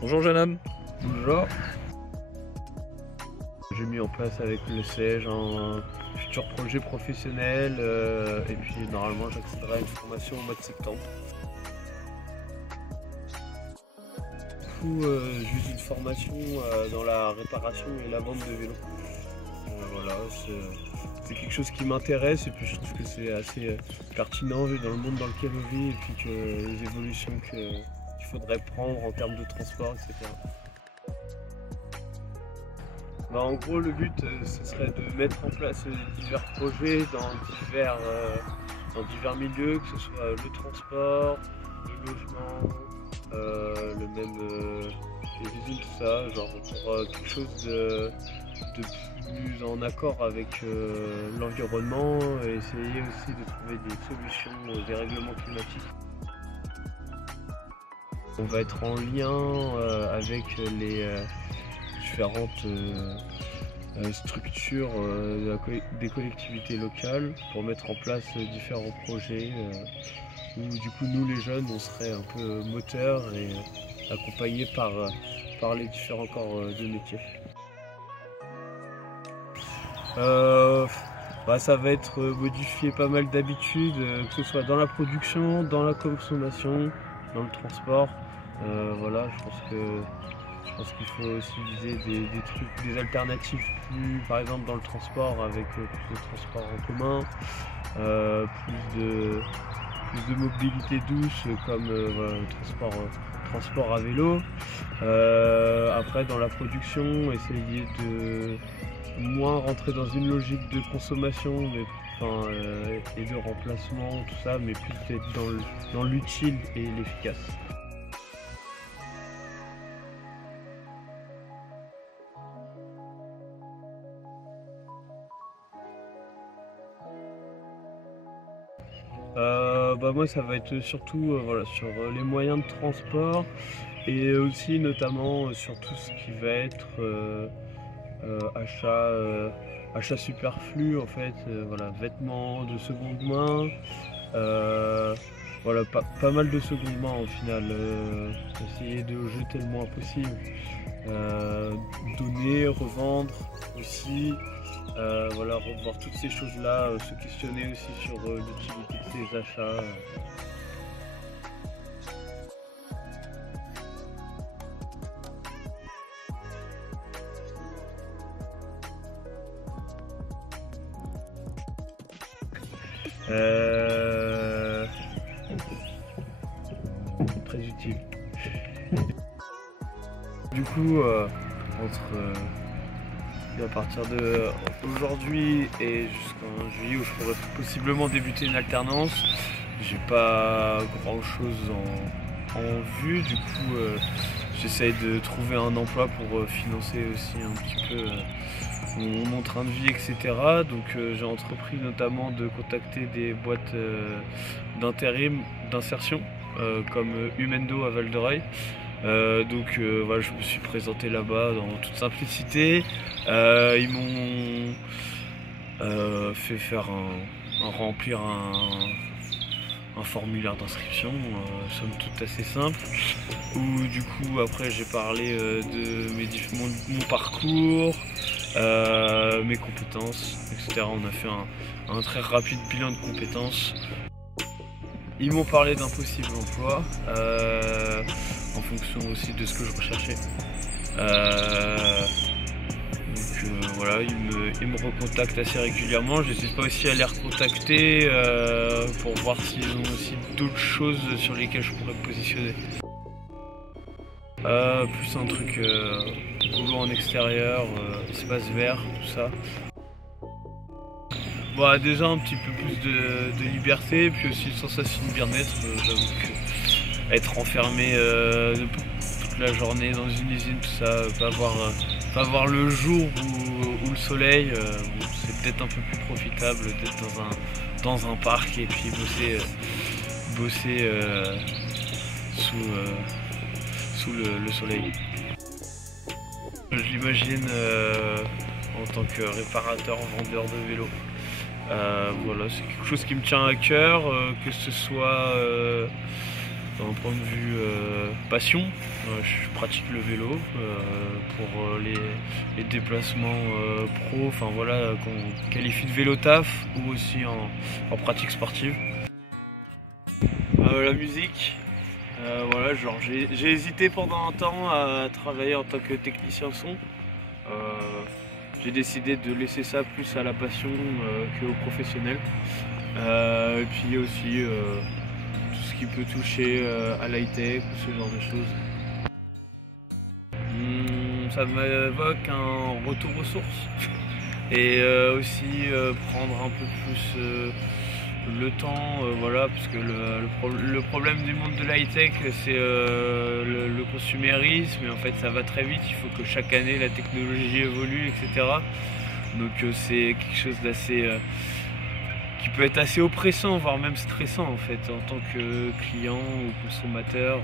Bonjour jeune homme. Bonjour. J'ai mis en place avec le CEJ un futur projet professionnel et puis normalement j'accéderai à une formation au mois de septembre. Du coup, je vis une formation dans la réparation et la vente de vélos. Voilà, c'est quelque chose qui m'intéresse et puis je trouve que c'est assez pertinent vu dans le monde dans lequel on vit et puis que les évolutions qu'il faudrait prendre en termes de transport, etc. Bah, en gros, le but, ce serait de mettre en place divers projets dans divers milieux, que ce soit le transport, le logement, les usines, tout ça, genre pour quelque chose de plus en accord avec l'environnement et essayer aussi de trouver des solutions aux dérèglements climatiques. On va être en lien avec les différentes structures des collectivités locales pour mettre en place différents projets où du coup nous les jeunes on serait un peu moteurs et accompagnés par les différents corps de métier. Ça va être modifier pas mal d'habitudes, que ce soit dans la production, dans la consommation, dans le transport. Voilà, je pense qu'il faut aussi viser des trucs, des alternatives plus, par exemple dans le transport avec plus de transport en commun, plus de mobilité douce comme voilà, le transport à vélo. Après dans la production, essayer de moins rentrer dans une logique de consommation et de remplacement, tout ça, mais plus être dans l'utile et l'efficace. Moi ça va être surtout voilà, sur les moyens de transport et aussi notamment sur tout ce qui va être achat superflu en fait, voilà, vêtements de seconde main, voilà, pas mal de seconde main au final, essayer de jeter le moins possible, donner, revendre aussi. Voilà, revoir toutes ces choses-là, se questionner aussi sur l'utilité de ces achats. Euh, Très utile. Du coup, à partir de aujourd'hui et jusqu'en juillet où je pourrais possiblement débuter une alternance, j'ai pas grand chose en vue, du coup j'essaye de trouver un emploi pour financer aussi un petit peu mon train de vie, etc. Donc j'ai entrepris notamment de contacter des boîtes d'intérim, d'insertion, comme Humendo à Val-de-Reuil. Voilà, je me suis présenté là-bas dans toute simplicité. Ils m'ont fait faire remplir un formulaire d'inscription, somme toute assez simple, où du coup après j'ai parlé de mon parcours, mes compétences, etc. On a fait un très rapide bilan de compétences. Ils m'ont parlé d'un possible emploi, en fonction aussi de ce que je recherchais. Voilà, ils me recontactent assez régulièrement. J'hésite pas aussi à les recontacter pour voir s'ils ont aussi d'autres choses sur lesquelles je pourrais me positionner. Plus un truc boulot en extérieur, espace vert, tout ça. Déjà un petit peu plus de liberté, puis aussi une sensation de bien-être. J'avoue que être enfermé toute la journée dans une usine, tout ça, pas voir le jour ou le soleil, c'est peut-être un peu plus profitable d'être dans un parc et puis bosser sous le soleil. Je l'imagine en tant que réparateur, vendeur de vélos. Voilà, c'est quelque chose qui me tient à cœur, que ce soit d'un point de vue passion, je pratique le vélo pour les déplacements pro, enfin voilà, qu'on qualifie de vélo taf ou aussi en pratique sportive. La musique, voilà, genre j'ai hésité pendant un temps à travailler en tant que technicien son. J'ai décidé de laisser ça plus à la passion qu'au professionnel. Et puis aussi tout ce qui peut toucher à l'high-tech ou ce genre de choses. Ça m'évoque un retour aux sources et aussi prendre un peu plus le temps, voilà, parce que le problème du monde de l'high-tech, c'est le consumérisme, et en fait ça va très vite, il faut que chaque année la technologie évolue, etc. Donc c'est quelque chose d'assez qui peut être assez oppressant, voire même stressant en fait, en tant que client ou consommateur.